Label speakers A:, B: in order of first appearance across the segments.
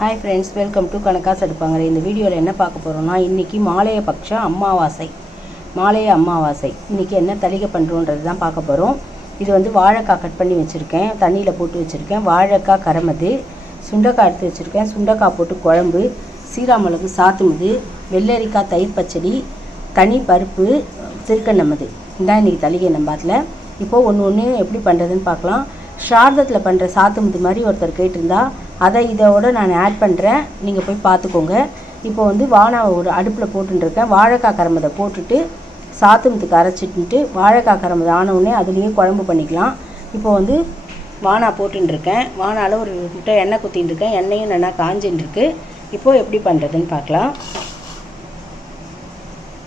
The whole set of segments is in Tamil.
A: ஹாய் ஃப்ரெண்ட்ஸ் வெல்கம் டு கணக்காஸ் எடுப்பாங்க இந்த வீடியோவில் என்ன பார்க்க போகிறோம்னா இன்றைக்கி மாலைய பட்ச அமாவாசை மாலைய அமாவாசை இன்றைக்கி என்ன தளிகை பண்ணுறோன்றது தான் பார்க்க போகிறோம் இது வந்து வாழைக்காய் கட் பண்ணி வச்சுருக்கேன். தண்ணியில் போட்டு வச்சுருக்கேன். வாழைக்காய் கரமது சுண்டைக்காய் எடுத்து வச்சுருக்கேன். சுண்டைக்காய் போட்டு குழம்பு சீராமிளகு சாத்துமுது வெள்ளரிக்காய் தயிர் பச்சடி தனி பருப்பு திருக்கண்ணமது இதான் இன்றைக்கி தளிகை நம்ம அதில் இப்போது ஒன்று ஒன்று எப்படி பண்ணுறதுன்னு பார்க்கலாம். ஸ்ரார்த்தத்தில் பண்ணுற சாத்துமுது மாதிரி ஒருத்தர் கேட்டிருந்தா அதை இதோட நான் ஆட் பண்ணுறேன் நீங்கள் போய் பார்த்துக்கோங்க இப்போ வந்து வானாவை ஒரு அடுப்பில் போட்டுருக்கேன் வாழைக்காய் கரம்பதை போட்டுட்டு சாத்துமுத்துக்கு அரைச்சிட்டு வாழைக்காய் கரம்பதை ஆனவுடனே அதுலேயே குழம்பு பண்ணிக்கலாம். இப்போ வந்து வானா போட்டுருக்கேன் வானால ஒரு முட்டை எண்ணெய் குத்தின்னு எண்ணெயும் நல்லா காஞ்சின்னு இப்போது எப்படி பண்ணுறதுன்னு பார்க்கலாம்.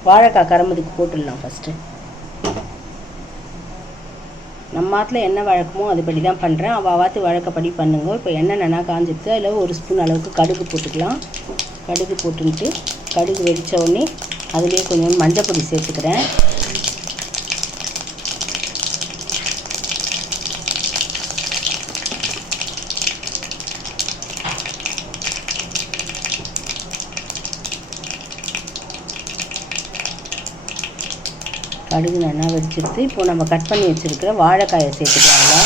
A: வாழைக்காய் கரம்பதுக்கு போட்டுடலாம் ஃபஸ்ட்டு நம்ம ஆத்தில் என்ன வழக்கமோ அதுபடி தான் பண்ணுறேன் அவள் வாத்து வழக்கப்படி பண்ணுங்க. இப்போ எண்ணெய் நல்லா காஞ்சிட்டு அதில் ஒரு ஸ்பூன் அளவுக்கு கடுகு போட்டுக்கலாம். கடுகு போட்டுன்ட்டு கடுகு வெடித்த உடனே அதுலேயே கொஞ்சம் மஞ்சள் பொடி சேர்த்துக்கிறேன். கடுகு நல்லா வச்சுட்டு இப்போ நம்ம கட் பண்ணி வச்சுருக்கிற வாழைக்காயை சேர்த்துக்கலாங்களா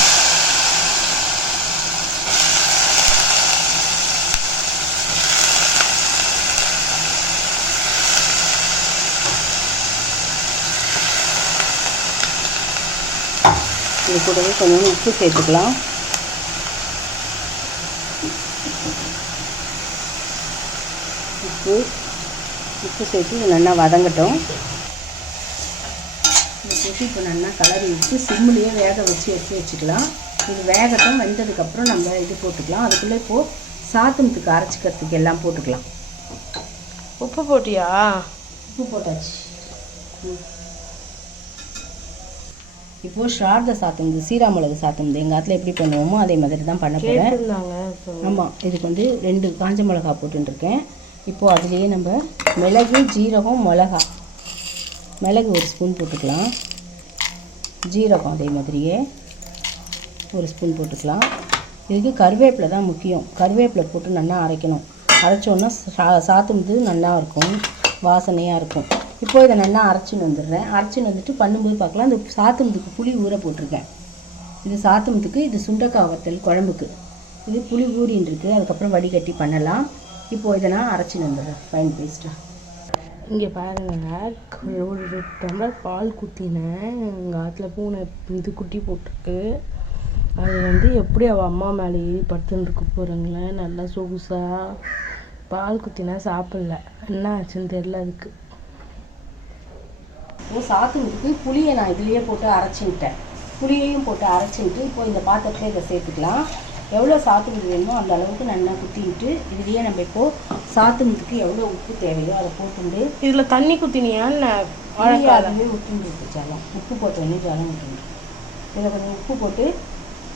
A: இது கூடவே கொஞ்சம் உப்பு சேர்த்துக்கலாம். உப்பு உப்பு சேர்த்து இது நல்லா வதங்கட்டும். போட்டு இப்போ நல்லா கலரி விட்டு சிம்மிலேயே வேக வச்சு எடுத்து வச்சுக்கலாம். இது வேகட்டும் வெந்ததுக்கப்புறம் நம்ம இது போட்டுக்கலாம். அதுக்குள்ளே இப்போது சாத்துமத்துக்கு அரைச்சிக்கிறதுக்கு எல்லாம் போட்டுக்கலாம்.
B: உப்பு போட்டியா?
A: உப்பு போட்டாச்சு. இப்போது ஸ்ரார்த சாத்துமுது சீராமிளகு சாத்துமுது எங்கள் ஆத்தில் எப்படி பண்ணுவோமோ அதே மாதிரி தான் பண்ண போகிறேன் ஆமாம் இதுக்கு வந்து ரெண்டு காஞ்ச மிளகா போட்டுருக்கேன் இப்போது அதுலேயே நம்ம மிளகு ஜீரகம் மிளகா. மிளகு ஒரு ஸ்பூன் போட்டுக்கலாம். ஜீரகம் அதே மாதிரியே ஒரு ஸ்பூன் போட்டுக்கலாம். இதுக்கு கருவேப்பிலை தான் முக்கியம். கருவேப்பிலை போட்டு நல்லா அரைக்கணும். அரைச்சோன்னா சா சாத்துமுது நல்லா இருக்கும். வாசனையாக இருக்கும். இப்போ இதை நல்லா அரைச்சின்னு வந்துடுறேன். அரைச்சின்னு வந்துட்டு பண்ணும்போது பார்க்கலாம். இந்த சாத்துமுதுக்கு புளி ஊற போட்டிருக்கேன். இது சாத்துமுதுக்கு இது சுண்டக்காய் வத்தல் குழம்புக்கு. இது புளி ஊறின்னு இருக்குது அதுக்கப்புறம் வடிகட்டி பண்ணலாம். இப்போது இதை நான் அரைச்சின்னு வந்துடுறேன். ஃபைன் பேஸ்ட்டாக
B: இங்கே பாருங்க ஒரு டம்ளர் பால் குத்தினேன் எங்கள் ஆற்றுல பூனை இது குட்டி போட்டிருக்கு. அது வந்து எப்படி அவள் அம்மா மேலே ஏறி படுத்துன்னு போகிறாங்களேன் நல்லா சொகுசாக பால் குத்தினா சாப்பிடல. என்ன ஆச்சுன்னு தெரில அதுக்கு.
A: இப்போ சாத்துக்கு புளியை நான் இதுலேயே போட்டு அரைச்சிக்கிட்டேன். புளியையும் போட்டு அரைச்சிக்கிட்டு இப்போ இந்த பாத்திரத்தில் இதை சேர்த்துக்கலாம். எவ்வளோ சாத்துமுது வேணுமோ அந்த அளவுக்கு நல்லா குத்தின்ட்டு இதுலேயே நம்ம இப்போது சாத்துமுதுக்கு எவ்வளோ உப்பு தேவையோ அதை போட்டுண்டு
B: இதில் தண்ணி குத்தினியா என்ன
A: வாழைக்காவே விட்டுருக்கு ஜலம். உப்பு போட்ட உடனே ஜலம் விட்டுண்டு இதில் கொஞ்சம் உப்பு போட்டு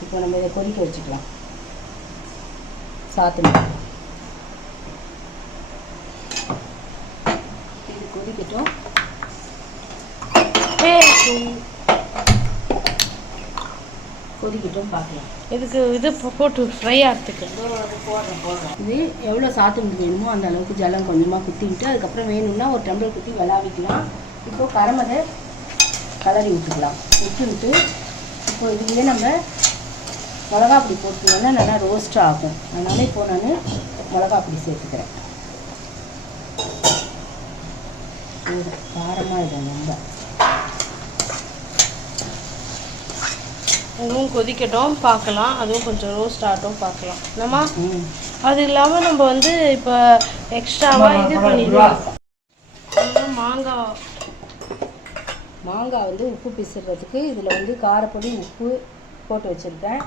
A: இப்போ நம்ம இதை கொதிக்க வச்சுக்கலாம். சாத்துமுது இது கொதிக்கட்டும். கொதிக்கட்டும் பார்க்கலாம்.
B: இதுக்கு இது போட்டு ஃப்ரை ஆகிறதுக்கு
A: இது எவ்வளோ சாத்துமுது வேணுமோ அந்த அளவுக்கு ஜலம் கொஞ்சமாக குத்திக்கிட்டு அதுக்கப்புறம் வேணும்னா ஒரு டம்ளர் குத்தி விளாவிக்கலாம். இப்போ கரமதை கலரி விட்டுக்கலாம். விட்டுவிட்டு இப்போ இதுலேயே நம்ம மிளகா பொடி போட்டுட்டோம்னா நல்லா ரோஸ்ட் ஆகும். அதனால இப்போ நான் மிளகா பொடி சேர்த்துக்கிறேன். போதும். காரமா இது ரொம்ப
B: இதுவும் கொதிக்கட்டும் பார்க்கலாம். அதுவும் கொஞ்சம் ரோஸ்ட் ஆகட்டும் பார்க்கலாம். என்னம்மா?
A: ம்.
B: அது இல்லாமல் நம்ம வந்து இப்போ எக்ஸ்ட்ராவாக இது பண்ணிடுவோம். மாங்காய்.
A: மாங்காய் வந்து உப்பு பிசுறதுக்கு இதில் வந்து காரப்பொடி உப்பு போட்டு வச்சுருக்கேன்.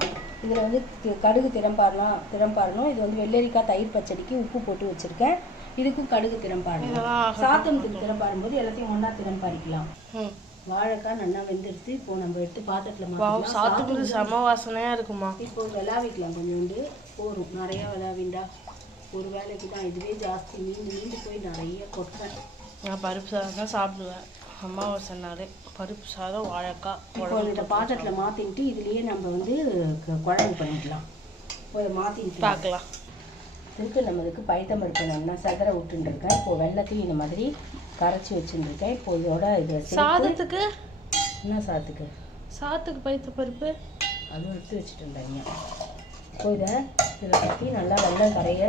A: இதில் வந்து கடுகு திறம்பாரலாம் திறம்பாரணும். இது வந்து வெள்ளரிக்காய் தயிர் பச்சடிக்கு உப்பு போட்டு வச்சுருக்கேன். இதுக்கும் கடுகு திறம்பாரணும்.
B: இதெல்லாம்
A: சாத்தமுத்துக்கு திறம்பாரும்போது எல்லாத்தையும் ஒன்றா திறம்பாரிக்கலாம்.
B: ம்.
A: வாழைக்காய் நல்லா வெந்தெடுத்து இப்போ நம்ம எடுத்து பாத்திரத்தில்
B: வாவ்
A: மாற்றிக்கலாம்
B: சாத்துக்குடி செம வாசனையாக இருக்குமா?
A: இப்போ விளாவிக்கலாம். கொஞ்சோண்டு போதும். நிறையா விளாவிண்டா. ஒரு வேலைக்கு தான். இதுவே ஜாஸ்தி. நீண்டு நீண்டு போய் நிறைய கொட்டுறேன்.
B: நான் பருப்பு சாதம் தான் சாப்பிடுவேன். அமாவாசைனாலே பருப்பு சாதம் வாழைக்காய்
A: இப்போ இந்த பாத்திரத்தில் மாற்றிக்கிட்டு இதுலேயே நம்ம வந்து குழம்பு பண்ணிக்கலாம். போய் மாற்றிட்டு
B: பார்க்கலாம்.
A: திருக்க நம்மளுக்கு பைத்தம்பருப்பு நல்லா சதற விட்டுருக்கேன் இப்போ வெள்ளத்தையும் இந்த மாதிரி கரைச்சி வச்சுருக்கேன் இப்போ இதோட இதை
B: சாதத்துக்கு?
A: என்ன சாத்துக்கு
B: சாத்துக்கு பைத்த பருப்பு.
A: அதுவும் எடுத்து வச்சுட்டு இருந்தாங்க இப்போ இதை இதில் ஊற்றி நல்லா வெள்ளம் கரைய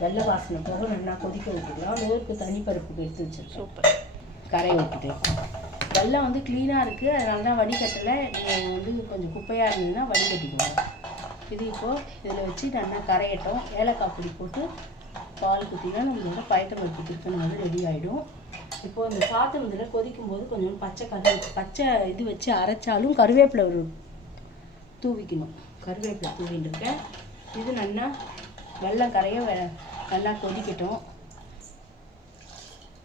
A: வெள்ளை வாசனை போக நல்லா கொதிக்க விட்டுக்கலாம். வேர்க்கு தனி பருப்பு எடுத்து வச்சுருக்கோம்
B: சூப்பர்.
A: கரைய விட்டுட்டு. வெள்ளம் வந்து க்ளீனாக இருக்குது அதனால தான் வடிகட்டலை. நீங்கள் வந்து கொஞ்சம் குப்பையாக இருந்ததுன்னா வடிகட்டிக்குவோம் இது இப்போது இதில் வச்சு நல்லா கரையட்டும். ஏலக்காய் பொடி போட்டு பால் குத்தினா நம்மளோட பயத்தம்பருப்பு டிஃபன் வந்து ரெடி ஆகிடும் இப்போது இந்த சாத்தம் இதில் கொதிக்கும் போது கொஞ்சம் பச்சை கரு பச்சை இது வச்சு அரைச்சாலும் கருவேப்பிலை ஒரு தூவிக்கணும். கருவேப்பிலை தூவின்னு இருக்கேன் இது நல்லா வெள்ளம் கரைய வெ- நல்லா கொதிக்கட்டும்.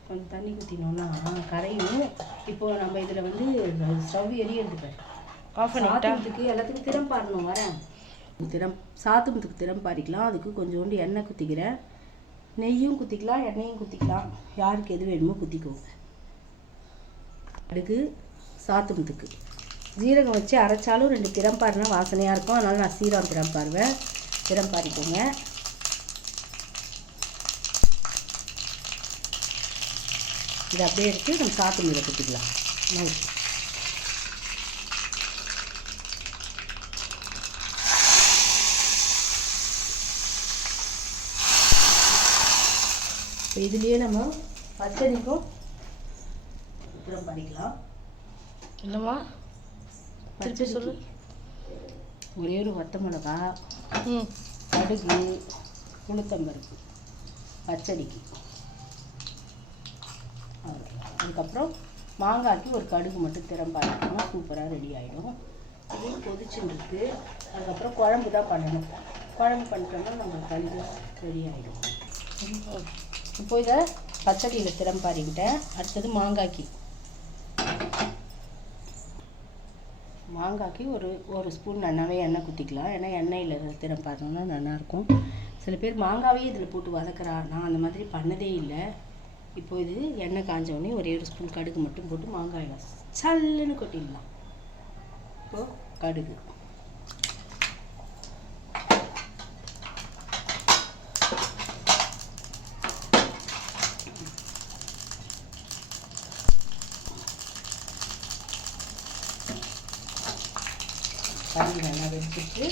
A: கொஞ்சம் தண்ணி ஊற்றினோன்னா கரையும். இப்போ நம்ம இதில் வந்து ஸ்டவ் எரியறது
B: ஆஃப்
A: சாத்துறதுக்கு எல்லாத்துக்கும் திறம் பாரணும் வரேன். திறம் சாத்துறதுக்கு திறம் பாரிக்கலாம் அதுக்கு கொஞ்சோண்டு எண்ணெய் குத்திக்கிறேன். நெய்யும் குத்திக்கலாம் எண்ணெயும் குத்திக்கலாம். யாருக்கு எது வேணுமோ குத்திக்கோங்க. அடுக்கு சாத்துறதுக்கு ஜீரகம் வச்சு அரைச்சாலும் ரெண்டு திறம்பாருனா வாசனையாக இருக்கும். அதனால் நான் சீரகம் திறம்பாருவேன். திறம்பாரிக்கோங்க திறம் இதை அப்படியே எடுத்து நம்ம சாத்து குத்திக்கலாம். நன்றி இப்போ இதுலேயே நம்ம பச்சடிக்கும் உத்தரம் படிக்கலாம்
B: என்னம்மா? திருப்பி சொல்லு.
A: ஒரே ஒரு வத்த மிளகா கடுகு உளுத்தம்பருப்பு பச்சடிக்கு. அதுக்கப்புறம் மாங்காய்க்கு ஒரு கடுகு மட்டும் திறம்பாட்டினா சூப்பராக ரெடி ஆகிடும் இது கொதிச்சுன்னு இருக்கு அதுக்கப்புறம் குழம்பு தான் பண்ணணும். குழம்பு பண்ணிட்டோம்னா நம்ம கழுகு ரெடி ஆகிடும் இப்போ இதை பச்சடியில் திறம்பாரிக்கிட்டேன் அடுத்தது மாங்காய்க்கு. மாங்காய்க்கு ஒரு ஒரு ஸ்பூன் நல்லாவே எண்ணெய் குத்திக்கலாம். ஏன்னா எண்ணெயில் திறம் பார்த்தோம்னா நல்லாயிருக்கும். சில பேர் மாங்காவே இதில் போட்டு வதக்குறா. நான் அந்த மாதிரி பண்ணதே இல்லை. இப்போ இது எண்ணெய் காஞ்ச ஒரே ஒரு ஸ்பூன் கடுகு மட்டும் போட்டு மாங்காயில் சல்லுன்னு கொட்டிடலாம். இப்போது கடுகு. கடுகு நல்லா வெடிச்சிட்டு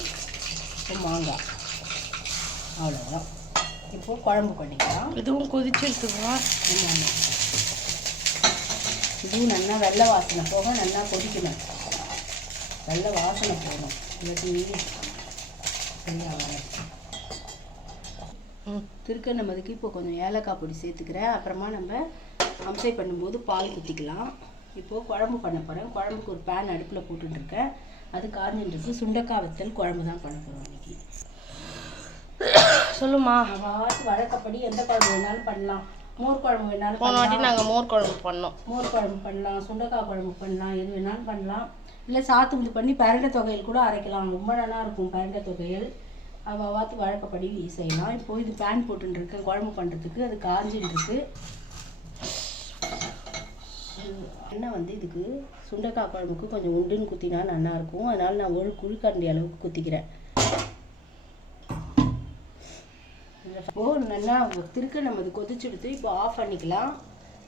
A: இப்போ மாங்காய். அவ்வளோதான் இப்போ குழம்பு பண்ணிக்கலாம்.
B: இதுவும் கொதிச்சிருக்குங்களா
A: ஆமாம் இதுவும் நல்லா வெள்ளை வாசனை போக நல்லா கொதிக்கணும். வெள்ளை வாசனை போகணும். இல்லாட்டி சரியா வராது
B: ம்.
A: திருக்க நம்மதுக்கு இப்போ கொஞ்சம் ஏலக்காய் பொடி சேர்த்துக்கிறேன். அப்புறமா நம்ம அம்சை பண்ணும்போது பால் குத்திக்கலாம் இப்போது குழம்பு பண்ண போகிறேன் குழம்புக்கு ஒரு பேன் அடுப்பில் போட்டுட்ருக்கேன் அது காஞ்சின்றது சுண்டக்காய் வத்தல் குழம்பு தான் பண்ண போகிறோம் இன்னைக்கு.
B: சொல்லுமா.
A: வாட்டு வழக்கப்படி எந்த குழம்பு வேணாலும் பண்ணலாம். மோர் குழம்பு வேணாலும்
B: போன வாட்டி நாங்கள் மோர் குழம்பு பண்ணோம்.
A: மோர் குழம்பு பண்ணலாம் சுண்டக்காய் குழம்பு பண்ணலாம் எது வேணாலும் பண்ணலாம். இல்லை சாத்துக்குடி பண்ணி பரண்டை தொகையில் கூட அரைக்கலாம். ரொம்ப நல்லா இருக்கும் பரண்டை தொகையில். அவள் வாத்து வழக்கப்படி செய்யலாம். இப்போ இது பேன் போட்டுருக்கேன் குழம்பு பண்ணுறதுக்கு அது காஞ்சின்னு இருக்கு. எண்ணெய் வந்து இதுக்கு சுண்டைக்காய் குழம்புக்கு கொஞ்சம் உண்டுன்னு குத்தினா நல்லா இருக்கும். அதனால நான் ஒரு குழிக்கரண்டி அளவுக்கு குத்திக்கிறேன். இப்போ நல்லா திருக்க நம்ம இது கொதிச்சுடுத்து இப்போ ஆஃப் பண்ணிக்கலாம்.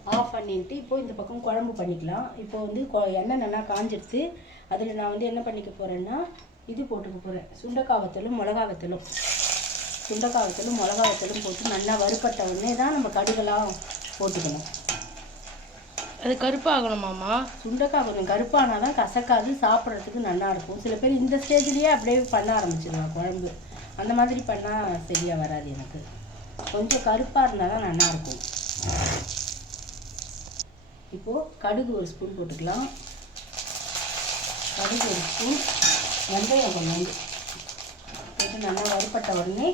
A: ஆஃப் பண்ணிட்டு இப்போ இந்த பக்கம் குழம்பு பண்ணிக்கலாம். இப்போ வந்து கொ- எண்ணெய் நல்லா காஞ்சிடுச்சு அதில் நான் வந்து என்ன பண்ணிக்க போகிறேன்னா இது போட்டுக்க போகிறேன் சுண்டக்காய் வத்தலும் மிளகா வத்தலும். சுண்டைக்காய் வத்தலும் மிளகா வத்தலும் போட்டு நல்லா வறுப்பட்ட உடனே தான் நம்ம கடுகெல்லாம் போட்டுக்கணும்.
B: அது கருப்பாகணுமாம்மா
A: சுண்டக்காய் கொஞ்சம் கருப்பானா தான் கசக்காது சாப்பிட்றதுக்கு நல்லா இருக்கும். சில பேர் இந்த ஸ்டேஜ்லேயே அப்படியே பண்ண ஆரம்பிச்சிடுவாங்க குழம்பு. அந்த மாதிரி பண்ணால் சரியாக வராது எனக்கு. கொஞ்சம் கருப்பாக இருந்தால் தான் நல்லா இருக்கும். இப்போது கடுகு ஒரு ஸ்பூன் போட்டுக்கலாம். கடுகு ஒரு ஸ்பூன் வெந்தயம் கொஞ்சோண்டு போட்டு நல்லா வறுப்பட்ட உடனே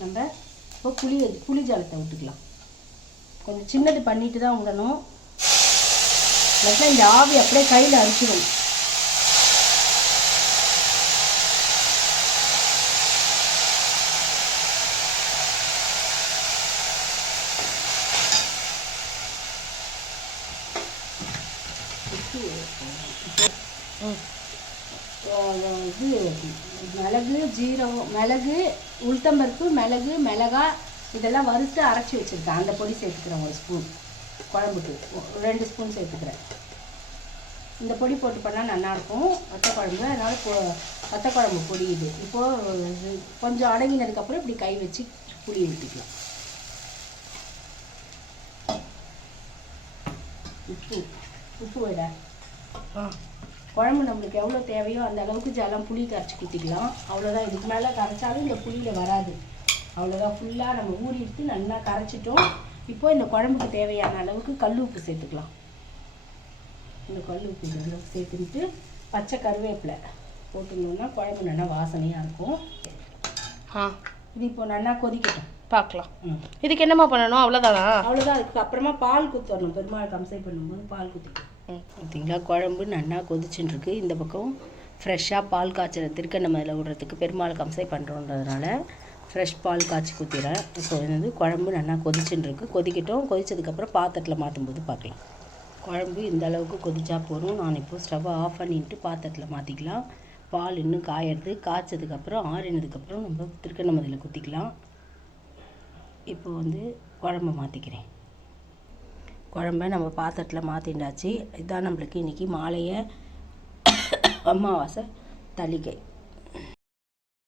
A: நம்ம இப்போ புளி புளி ஜலத்தை விட்டுக்கலாம் கொஞ்சம் சின்னது பண்ணிட்டு தான் விடணும் இல்லாட்டினா இந்த ஆவி அப்படியே கையில் அரிச்சிடும் இது மிளகு ஜீரகம் மிளகு உளுத்தம்பருப்பு மிளகு மிளகா இதெல்லாம் வறுத்து அரைச்சி வச்சுருக்கேன். அந்த பொடி சேர்த்துக்கிறேன் ஒரு ஸ்பூன். குழம்புக்கு ரெண்டு ஸ்பூன் சேர்த்துக்கிறேன். இந்த பொடி போட்டு பண்ணால் நல்லாயிருக்கும். வத்த குழம்பு அதனால் இப்போ வத்த குழம்பு பொடி இது. இப்போது கொஞ்சம் அடங்கினதுக்கப்புறம் இப்படி கை வச்சு புளி ஊற்றிக்கலாம் உப்பு உப்பு விட குழம்பு நம்மளுக்கு எவ்வளோ தேவையோ அந்த அளவுக்கு ஜலம் புளி கரைச்சி ஊற்றிக்கலாம் அவ்வளோதான் இதுக்கு மேலே கரைச்சாலும் இந்த புளியில் வராது. அவ்வளோதான் ஃபுல்லாக நம்ம ஊறி எடுத்து நல்லா கரைச்சிட்டோம். இப்போ இந்த குழம்புக்கு தேவையான அளவுக்கு கல் உப்பு சேர்த்துக்கலாம். இந்த கல் உப்பு இந்த அளவுக்கு சேர்த்துட்டு பச்சை கருவேப்பிலை போட்டுருந்தோம்னா குழம்பு நல்லா வாசனையாக இருக்கும்.
B: ஆ.
A: இது இப்போ நல்லா கொதிக்கட்டும்.
B: பார்க்கலாம். இதுக்கு என்னம்மா பண்ணணும்? அவ்வளோதானா
A: அவ்வளோதான் அதுக்கு அப்புறமா பால் குத்தரணும். பெருமாள் கம்சை பண்ணும்போது பால் குத்திக்கணும். பார்த்தீங்களா குழம்பு நல்லா கொதிச்சுன்னு இருக்கு இந்த பக்கம் ஃப்ரெஷ்ஷாக பால் காய்ச்சறதுக்கு நம்ம அதில் விடுறதுக்கு பெருமாள் கம்சை பண்ணுறோன்றதுனால ஃப்ரெஷ் பால் காய்ச்சி ஊற்றிடுறேன் இப்போ வந்து குழம்பு நல்லா கொதிச்சுட்டுருக்கு. கொதிக்கட்டும். கொதித்ததுக்கப்புறம் பாத்திரத்தில் மாட்டும்போது பார்க்கலாம் குழம்பு இந்த அளவுக்கு கொதிச்சா போதும். நான் இப்போ ஸ்டவ்வை ஆஃப் பண்ணிட்டு பாத்திரத்தில் மாற்றிக்கலாம் பால் இன்னும் காயறது. காய்ச்சதுக்கப்புறம் ஆறினதுக்கப்புறம் நம்ம திருக்கண்ணமதியில் குத்திக்கலாம். இப்போ வந்து குழம்பை மாற்றிக்கிறேன் குழம்ப நம்ம பாத்திரத்தில் மாற்றிண்டாச்சு இதுதான் நம்மளுக்கு இன்றைக்கி மாலையை அமாவாசை தளிகை.